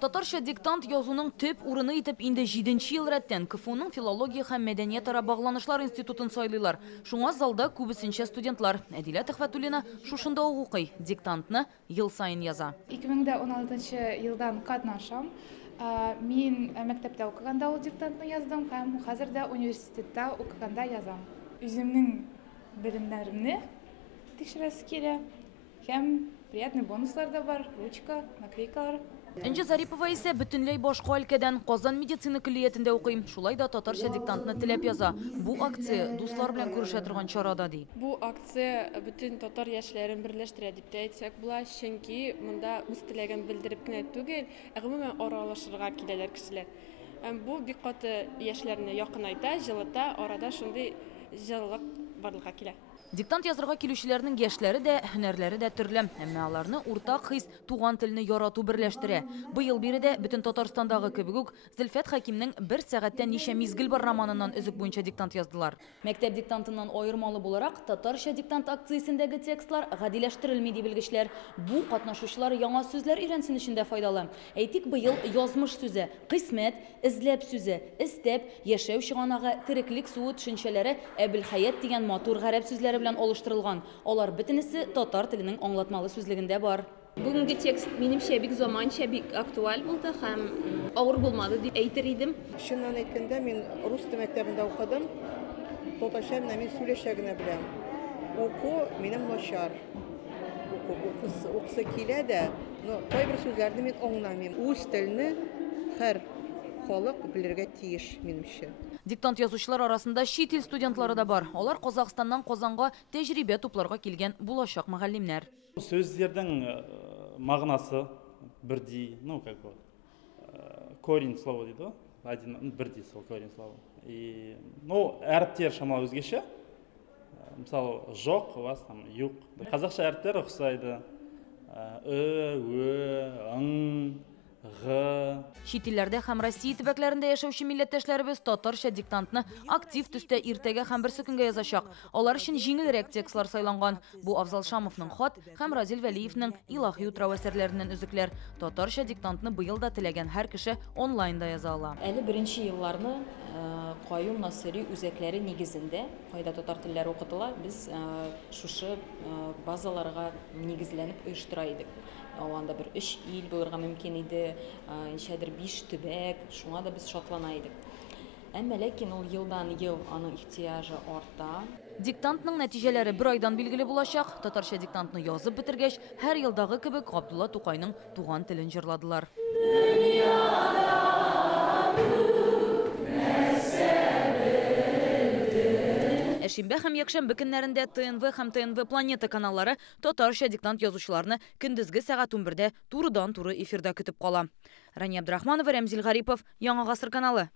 Татарча диктант язуның төп урыны итеп инде 7-нче ел рәттән КФУның филология һәм мәдәният ара багланышлар институтын сайлыйлар. Шуңа залда күбесенчә студентлар. Әдилә Төхфәтуллина шушында укый, диктантны ел сайын яза. 2016 елдан катнашам. Мин мәктәптә укыганда ул диктантны яздым һәм хәзердә университетта укыганда язам. Үземнең белемнәремне тикшерәсе килә. Һәм приятный бонуслар да бар, ручка, наклейкалар. Энҗе Зарипова исә бөтенләй башка өлкәдән Казан медицина көллиятендә укый. Шулай да татарча диктантны теләп яза. Бу акция дуслар белән күрешә торган чарада ди. Бу акция бүтән татар яшьләрен берләштерә дип әйтсәк була, чөнки монда үз теләген белдереп кенә түгел, гомумән аралашырга киләләр кешеләр. Бу бик каты яшьләрне якынайта, җылыта, арада шундый җылылык барлыкка килә. Диктант язырга килүчеләрнең яшьләре дә, һөнәрләре дә төрле. Әмма аларны уртак хис туган телне ярату берләштерә. Быел биредә бөтен Татарстандагы кебек үк Зөлфәт Хәкимнең бер сәгатьтә ничә мизгел бар романыннан өзек буенча диктант яздылар. Мәктәп диктантыннан аермалы буларак татарча диктант акциясендәге текстлар гадиләштерелми ди белгечләр. Бу катнашучылар яңа сүзләр өйрәнсен өчен дә файдалы. Әйтик, быел язмыш сүзе, кыйсмәт, эзләп сүзе, истәп, яшәү чыганагы, тереклек суы төшенчәләре Әбелхаят дигән матур гарәп сүзләре белән алыштырылган. Алар бөтенесе татар теленең аңлатмалы сүзлегендә бар. Бүгенге текст минемчә бик заманча, бик актуаль булды һәм авыр булмады дип әйтер идем. Чыннан әйткәндә, мин рус мәктәбендә укыдым. Татарча мин сөйләшә генә беләм. Уку минем начар. Укысы килә дә, но кайбер сүзләрне мин аңламыйм. Үз телне һәр халык белергә тиеш минемчә. Диктант язучылар арасында чит ил студентлары да бар. Алар Казакъстаннан Казанга тәҗрибә тупларга килгән булачак мөгаллимнәр. Сөздердің мағынасы бірдей, корень слова дейді, бірдей корень слова. Әріптер шамалы өзгеше, мысалы, жоқ, у вас там юқ. Қазақша әріптер ұқсайды, Чит илләрдә һәм Россия төбәкләрендә яшәүче милләттәшләребез татарча диктантны актив төстә иртәгә һәм берсе көнгә язачак. Алар өчен җиңелрәк текстлар сайланган. Бу Авзал Шамовның хат һәм Разил Вәлиевнең Илаһи утрау әсәрләреннән өзекләр. Татарча диктантны быел да теләгән һәр кеше онлайнда яза ала. Әле беренче елларны Каюм Насыйри үзәкләре нигезендә, кайда татар телләре укытыла, без шушы базаларга нигезләнеп оештыра идек. Анда бер 3 ил булырга мөмкин иде, ничәдер 5 төбәк, шуңа да без шатлана идек. Әмма ләкин ул елдан ел аның ихтияҗы арта. Диктантның нәтиҗәләре бер айдан билгеле булачак. Татарча диктантны язып бетергәч, һәр елдагы кебек Габдулла Тукайның туган телен җырладылар. Шимбә һәм якшәмбе көннәрендә ТНВ һәм ТНВ Планета каналлары татарча диктант язучыларны көндезге сәгать 11-дә турыдан-туры эфирда көтеп кала. Рания Абдрахманова, Рәмзил Гарипов, Яңа гасыр каналы.